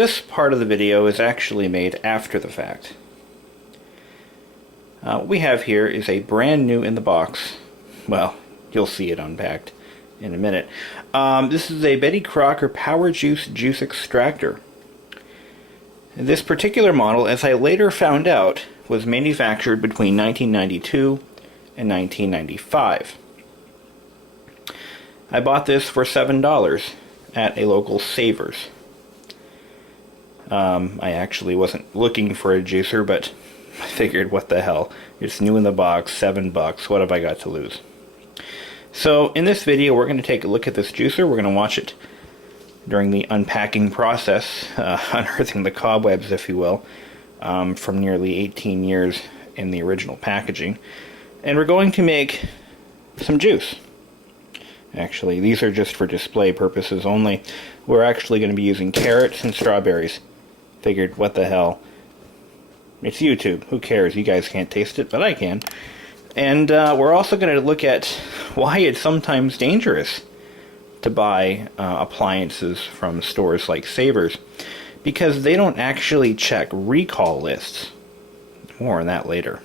this part of the video is actually made after the fact. What we have here is a brand new in the box, well, you'll see it unpacked in a minute. This is a Betty Crocker Power Juice juice extractor. This particular model, as I later found out, was manufactured between 1992 and 1995. I bought this for $7 at a local Savers. I actually wasn't looking for a juicer, but I figured, what the hell, it's new in the box, $7, what have I got to lose? So in this video we're going to take a look at this juicer. We're going to watch it during the unpacking process, unearthing the cobwebs, if you will, from nearly 18 years in the original packaging. And we're going to make some juice. Actually, these are just for display purposes only. We're actually going to be using carrots and strawberries. Figured, what the hell, it's YouTube, who cares, you guys can't taste it, but I can. And we're also going to look at why it's sometimes dangerous to buy appliances from stores like Savers, because they don't actually check recall lists. More on that later.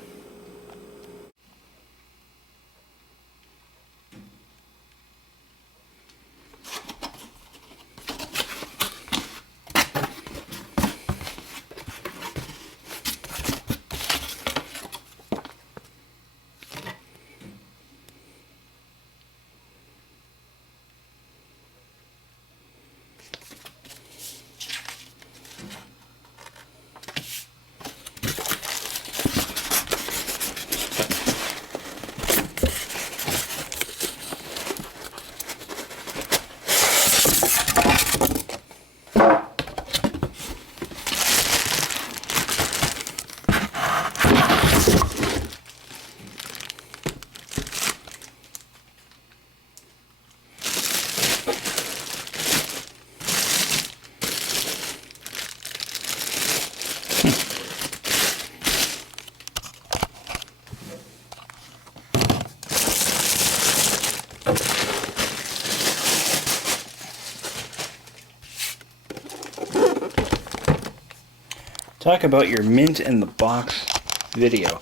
Talk about your mint in the box video.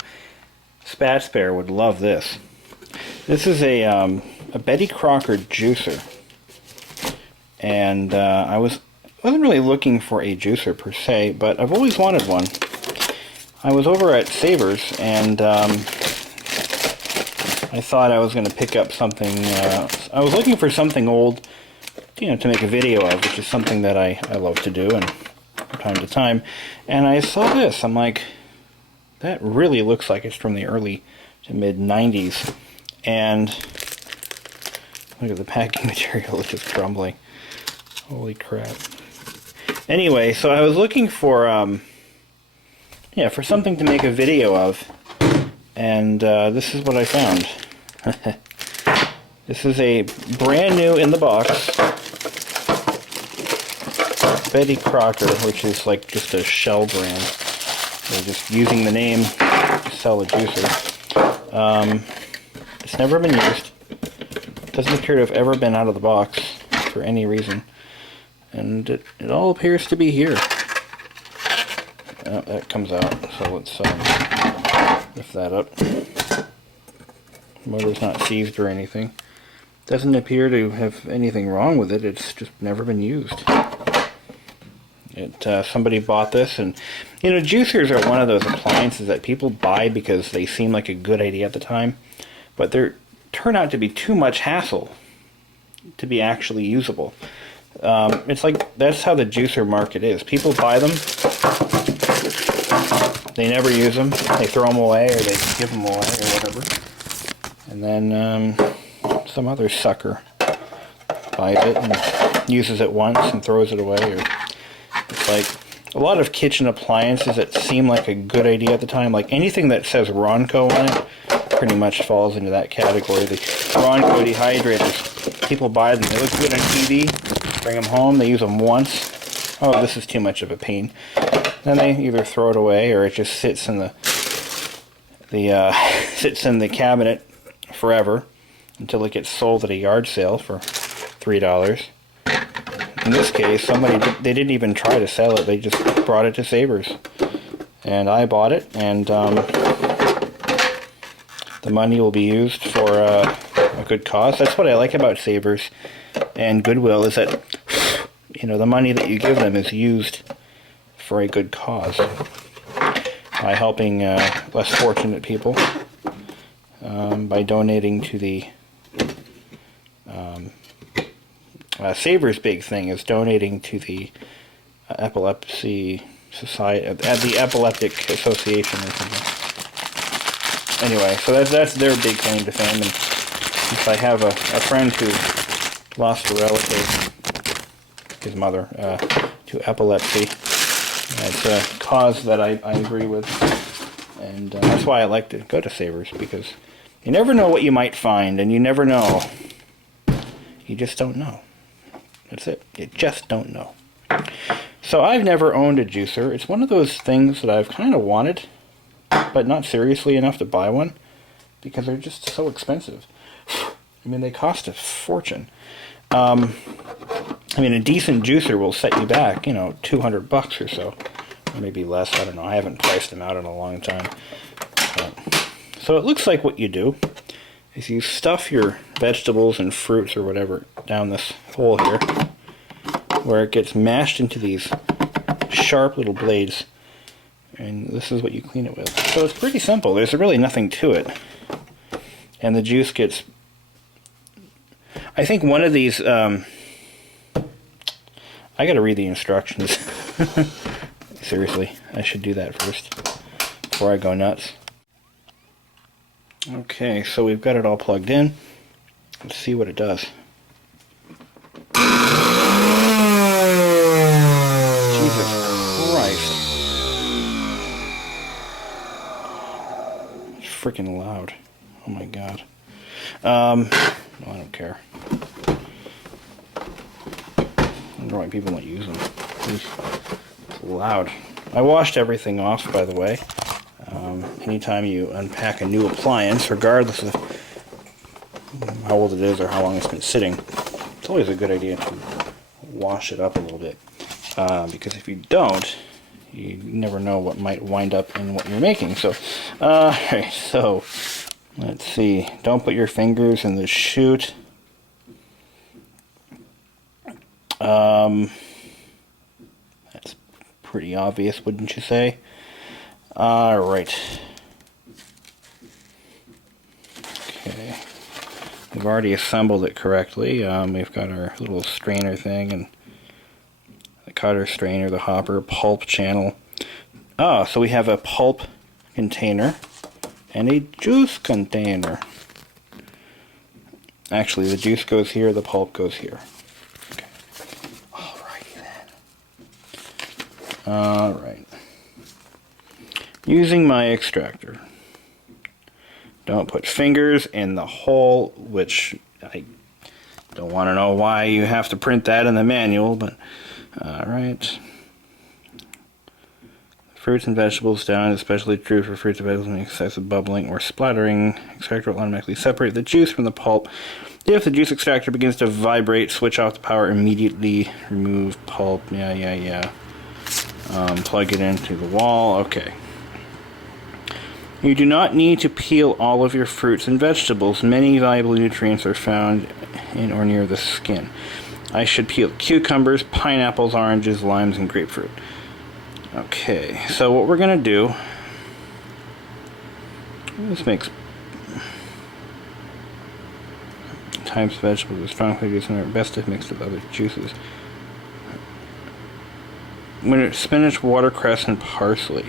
Spat Spare would love this. This is a Betty Crocker juicer, and I wasn't really looking for a juicer per se, but I've always wanted one. I was over at Savers, and I thought I was going to pick up something. I was looking for something old, you know, to make a video of, which is something that I love to do, and from time to time. And I saw this. I'm like, that really looks like it's from the early to mid 90s. And look at the packing material, it's just crumbling. Holy crap. Anyway, so I was looking for for something to make a video of, and this is what I found. This is a brand new in the box Betty Crocker, which is like just a shell brand. They're just using the name to sell a juicer. It's never been used. Doesn't appear to have ever been out of the box for any reason. And it all appears to be here. Oh, that comes out, so let's lift that up. Motor's not seized or anything. Doesn't appear to have anything wrong with it, it's just never been used. Somebody bought this, and you know, juicers are one of those appliances that people buy because they seem like a good idea at the time, but they turn out to be too much hassle to be actually usable. It's like, that's how the juicer market is. People buy them, they never use them, they throw them away, or they give them away, or whatever. And then some other sucker buys it and uses it once and throws it away. Or it's like a lot of kitchen appliances that seem like a good idea at the time, like anything that says Ronco on it pretty much falls into that category. The Ronco dehydrators, people buy them, they look good on TV, bring them home, they use them once. Oh, this is too much of a pain. Then they either throw it away, or it just sits in the cabinet forever until it gets sold at a yard sale for $3. in this case, they didn't even try to sell it. They just brought it to Savers. And I bought it, and the money will be used for a good cause. That's what I like about Savers and Goodwill, is that, you know, the money that you give them is used for a good cause. By helping less fortunate people, by donating to the Savers' big thing is donating to the Epilepsy Society, the Epileptic Association or something. Anyway, so that's their big claim to fame, and if I have a friend who lost a relative, his mother, to epilepsy, it's a cause that I agree with, and that's why I like to go to Savers, because you never know what you might find, and you never know. You just don't know. That's it. You just don't know. So I've never owned a juicer. It's one of those things that I've kind of wanted, but not seriously enough to buy one, because they're just so expensive. I mean, they cost a fortune. I mean, a decent juicer will set you back, you know, $200 or so. Or maybe less, I don't know. I haven't priced them out in a long time. So it looks like what you do is you stuff your vegetables and fruits or whatever down this hole here, where it gets mashed into these sharp little blades, and this is what you clean it with. So it's pretty simple. There's really nothing to it. And the juice gets... I think one of these... I gotta read the instructions. Seriously, I should do that first before I go nuts. Okay, so we've got it all plugged in. Let's see what it does. Jesus Christ. It's freaking loud. Oh my god. Well, I don't care. I wonder why people don't use them. It's loud. I washed everything off, by the way. Anytime you unpack a new appliance, regardless of how old it is or how long it's been sitting, it's always a good idea to wash it up a little bit. Because if you don't, you never know what might wind up in what you're making. So, alright, so let's see. Don't put your fingers in the chute. That's pretty obvious, wouldn't you say? Alright. Okay. We've already assembled it correctly. We've got our little strainer thing and the cutter strainer, the hopper, pulp channel. Oh, so we have a pulp container and a juice container. Actually, the juice goes here, the pulp goes here. Okay. Alrighty then. Alright. Using my extractor. Don't put fingers in the hole, which I don't want to know why you have to print that in the manual, but alright. Fruits and vegetables down, especially true for fruits and vegetables, excessive bubbling or splattering. Extractor will automatically separate the juice from the pulp. If the juice extractor begins to vibrate, switch off the power immediately. Remove pulp. Yeah. Plug it into the wall. Okay. You do not need to peel all of your fruits and vegetables. Many valuable nutrients are found in or near the skin. I should peel cucumbers, pineapples, oranges, limes, and grapefruit. Okay, so what we're going to do... This makes... Types of vegetables with strong flavors and are best if mixed with other juices. Spinach, watercress, and parsley.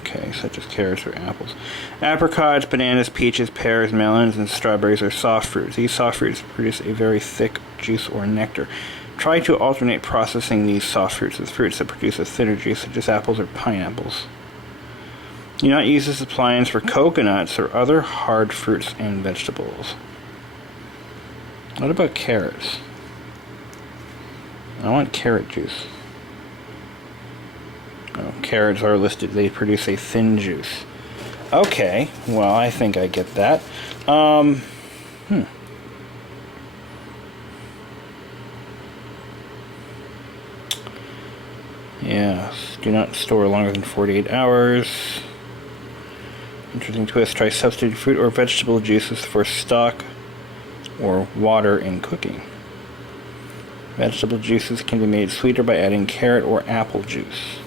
Okay, such as carrots or apples. Apricots, bananas, peaches, pears, melons, and strawberries are soft fruits. These soft fruits produce a very thick juice or nectar. Try to alternate processing these soft fruits with fruits that produce a thinner juice, such as apples or pineapples. Do not use this appliance for coconuts or other hard fruits and vegetables. What about carrots? I want carrot juice. Oh, carrots are listed. They produce a thin juice. Okay, well, I think I get that. Yeah, do not store longer than 48 hours. Interesting twist. Try substitute fruit or vegetable juices for stock or water in cooking. Vegetable juices can be made sweeter by adding carrot or apple juice.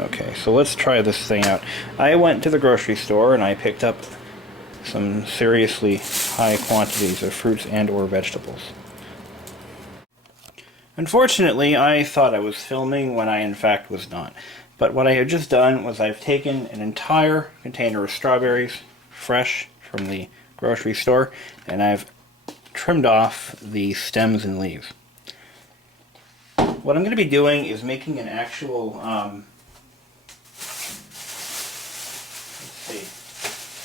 Okay, so let's try this thing out. I went to the grocery store and I picked up some seriously high quantities of fruits and or vegetables. Unfortunately, I thought I was filming when I in fact was not. But what I have just done was I've taken an entire container of strawberries, fresh from the grocery store, and I've trimmed off the stems and leaves. What I'm going to be doing is making an actual, let's see,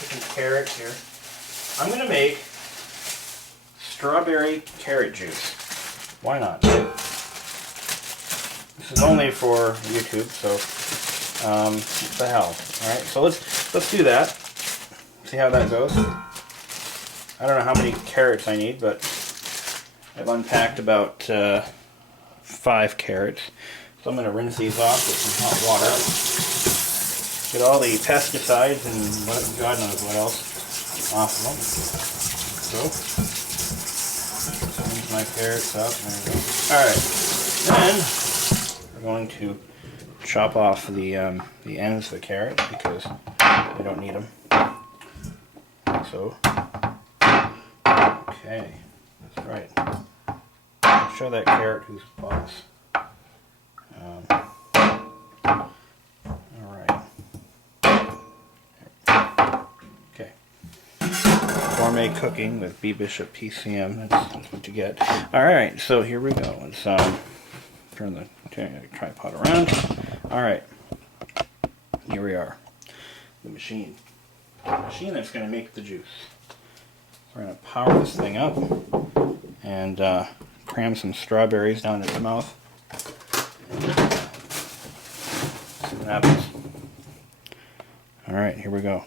some carrots here. I'm going to make strawberry carrot juice. Why not? This is only for YouTube, so what the hell? Alright, so let's do that. See how that goes. I don't know how many carrots I need, but I've unpacked about 5 carrots. So I'm going to rinse these off with some hot water. Get all the pesticides and God knows what else off of them. So, rinse my carrots up. There we go. Alright, then we're going to chop off the ends of the carrot because we don't need them. So, okay, that's right. I'll show that carrot who's boss. Alright. Okay. Gourmet cooking with BBISHOPPCM. That's what you get. Alright, so here we go. Let's turn the tripod around. Alright. Here we are. The machine. The machine that's going to make the juice. We're going to power this thing up and cram some strawberries down its mouth. See what happens. Alright, here we go.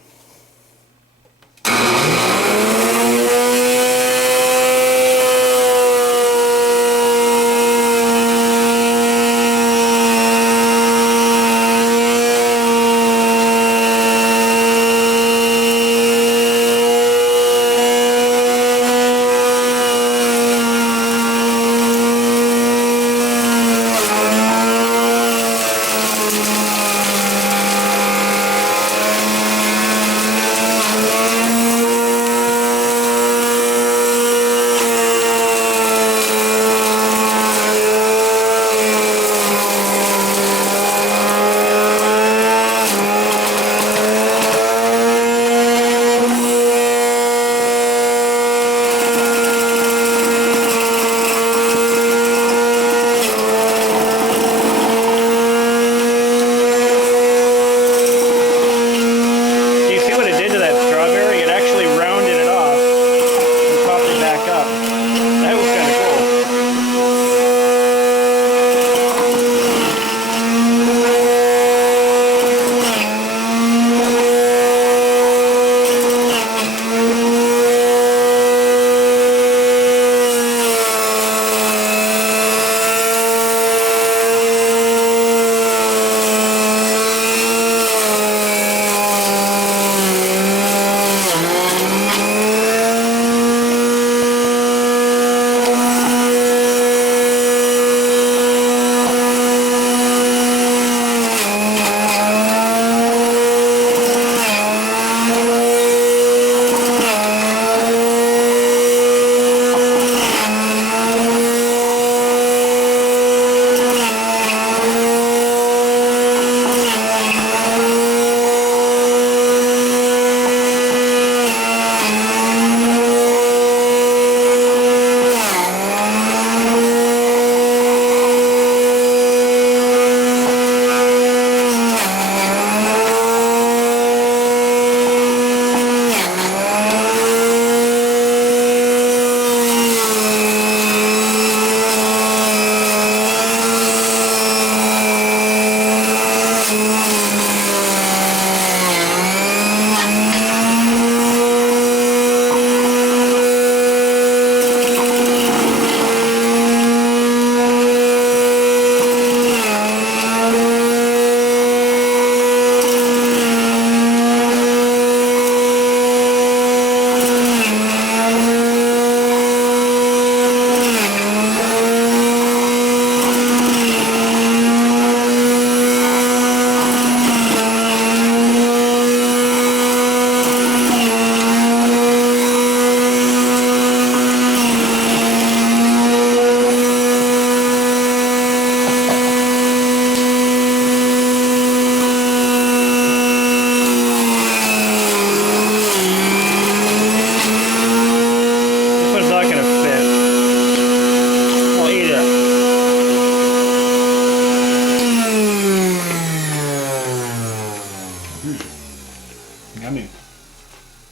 Yummy.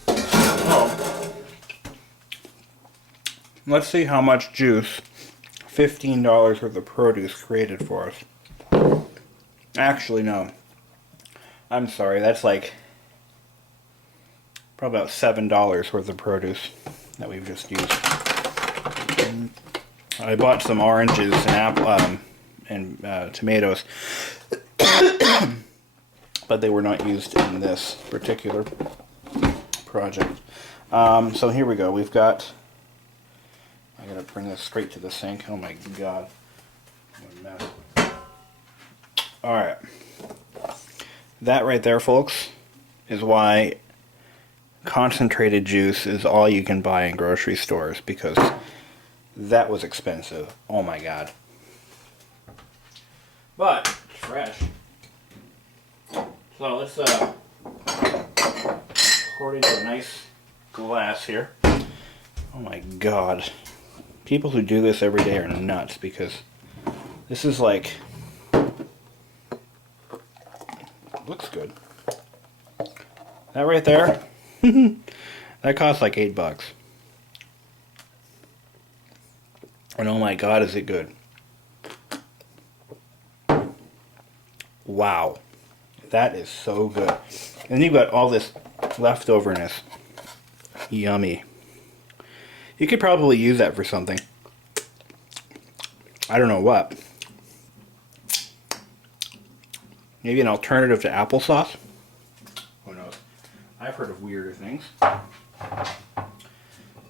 Oh. Let's see how much juice $15 worth of produce created for us. Actually, no. I'm sorry, that's like probably about $7 worth of produce that we've just used. I bought some oranges and tomatoes, but they were not used in this particular project. So here we go. We've got, I gotta bring this straight to the sink. Oh my god. What a mess. Alright. That right there, folks, is why concentrated juice is all you can buy in grocery stores, because that was expensive. Oh my god. But it's fresh. So let's pour it into a nice glass here. Oh my god. People who do this every day are nuts, because this is like, looks good. That right there, that costs like $8. And oh my god, is it good. Wow. That is so good. And you've got all this leftoverness. Yummy. You could probably use that for something. I don't know what. Maybe an alternative to applesauce? Who knows? I've heard of weirder things.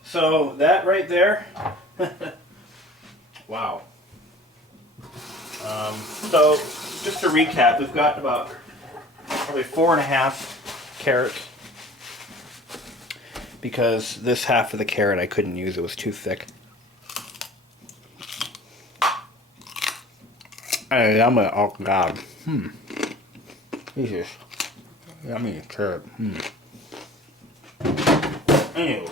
So, that right there. Wow. So, just to recap, we've got about probably 4.5 carrots, because this half of the carrot I couldn't use, it was too thick. Yummy, oh god. Jesus. Yummy carrot. Anyway.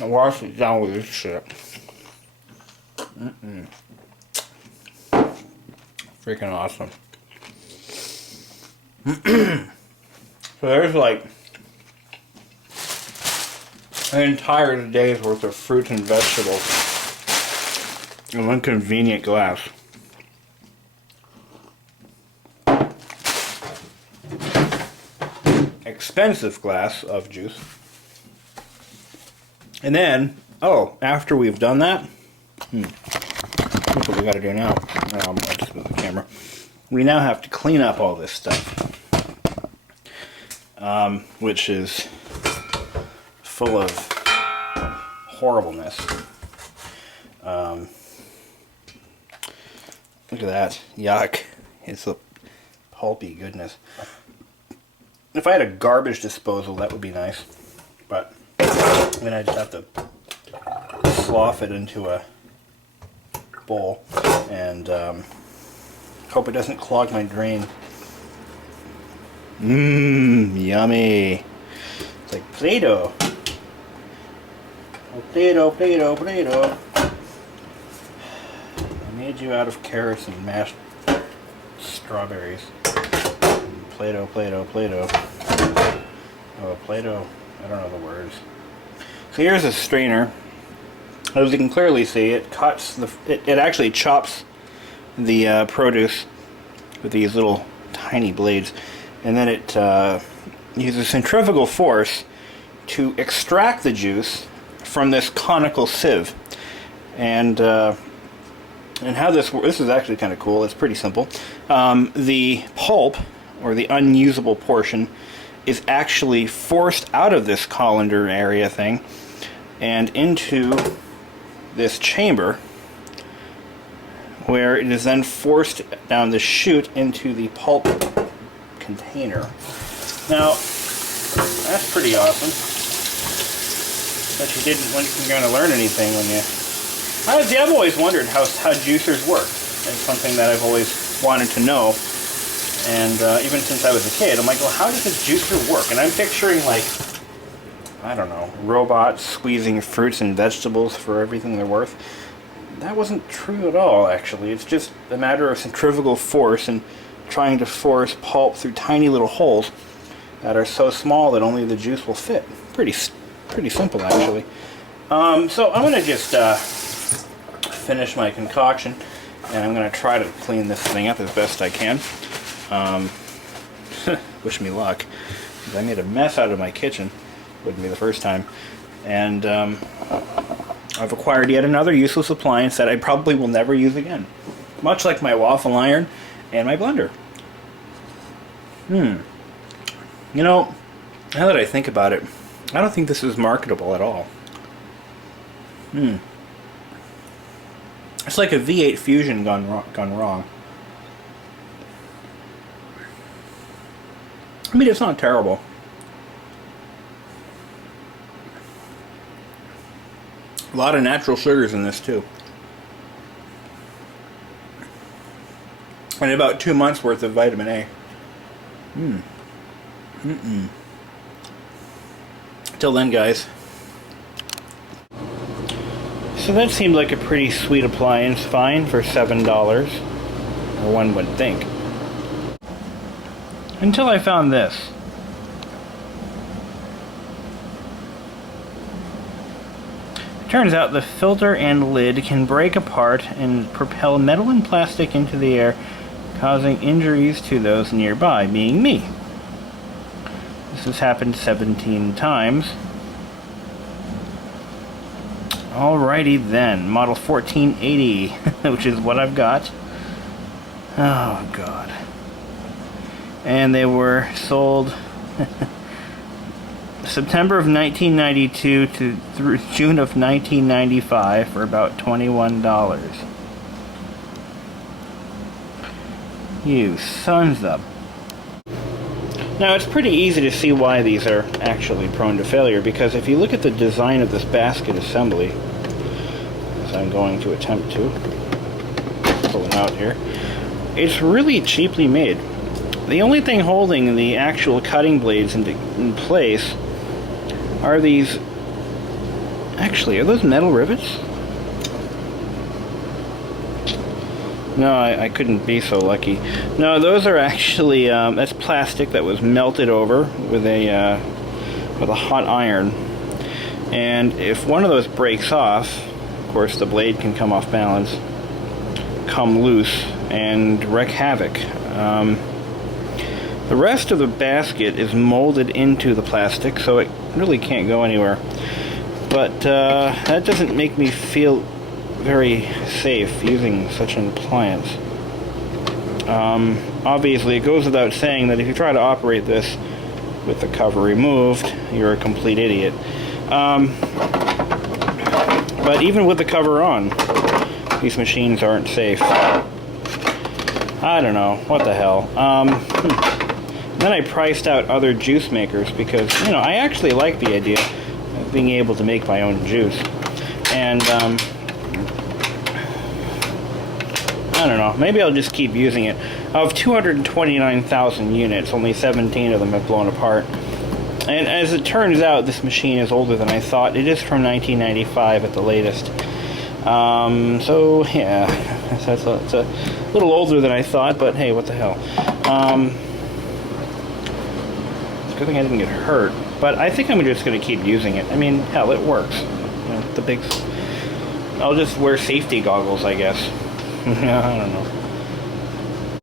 I wash it down with this shit. Freaking awesome. So there's like an entire day's worth of fruit and vegetables in one convenient glass. Expensive glass of juice. And then, oh, after we've done that, here's what we gotta do now. I'll just move the camera. We now have to clean up all this stuff, which is full of horribleness. Look at that. Yuck. It's a pulpy goodness. If I had a garbage disposal, that would be nice. But then I just have to slough it into a bowl and hope it doesn't clog my drain. Yummy. It's like Play-Doh. Oh, Play-Doh, Play-Doh, Play-Doh. I made you out of carrots and mashed strawberries. Play-Doh, Play-Doh, Play-Doh. Oh, Play-Doh. I don't know the words. So here's a strainer. As you can clearly see, it cuts the. It actually chops the produce with these little tiny blades, and then it uses centrifugal force to extract the juice from this conical sieve. And how this is actually kind of cool. It's pretty simple. The pulp, or the unusable portion, is actually forced out of this colander area thing and into this chamber, where it is then forced down the chute into the pulp container. Now, that's pretty awesome. But you didn't, when you're going to learn anything when you... I've always wondered how juicers work. It's something that I've always wanted to know. And even since I was a kid, I'm like, well, how does a juicer work? And I'm picturing, like, I don't know, robots squeezing fruits and vegetables for everything they're worth. That wasn't true at all, actually. It's just a matter of centrifugal force and trying to force pulp through tiny little holes that are so small that only the juice will fit. Pretty simple, actually. So I'm going to just finish my concoction, and I'm going to try to clean this thing up as best I can. Wish me luck, because I made a mess out of my kitchen. Wouldn't be the first time. And I've acquired yet another useless appliance that I probably will never use again. Much like my waffle iron and my blender. You know, now that I think about it, I don't think this is marketable at all. It's like a V8 Fusion gone wrong. I mean, it's not terrible. A lot of natural sugars in this too. And about 2 months worth of vitamin A. Till then, guys. So that seemed like a pretty sweet appliance, fine for $7, or one would think. Until I found this. Turns out the filter and lid can break apart and propel metal and plastic into the air, causing injuries to those nearby, being me. This has happened 17 times. Alrighty then, model 1480, which is what I've got. Oh god. And they were sold September of 1992 through June of 1995 for about $21. You sons of... Now it's pretty easy to see why these are actually prone to failure, because if you look at the design of this basket assembly, as I'm going to attempt to pull it out here, it's really cheaply made. The only thing holding the actual cutting blades in place are these... Actually, are those metal rivets? No, I couldn't be so lucky. No, those are actually, that's plastic that was melted over with a hot iron. And if one of those breaks off, of course the blade can come off balance, come loose, and wreak havoc. The rest of the basket is molded into the plastic, so it really can't go anywhere. But that doesn't make me feel very safe using such an appliance. Obviously, it goes without saying that if you try to operate this with the cover removed, you're a complete idiot. But even with the cover on, these machines aren't safe. I don't know, what the hell. Then I priced out other juice makers because, you know, I actually like the idea of being able to make my own juice. And, I don't know, maybe I'll just keep using it. Of 229,000 units, only 17 of them have blown apart. And as it turns out, this machine is older than I thought. It is from 1995 at the latest. So, yeah, it's a little older than I thought, but hey, what the hell. It's a good thing I didn't get hurt, but I think I'm just going to keep using it. I mean, hell, it works. You know, I'll just wear safety goggles, I guess. I don't know.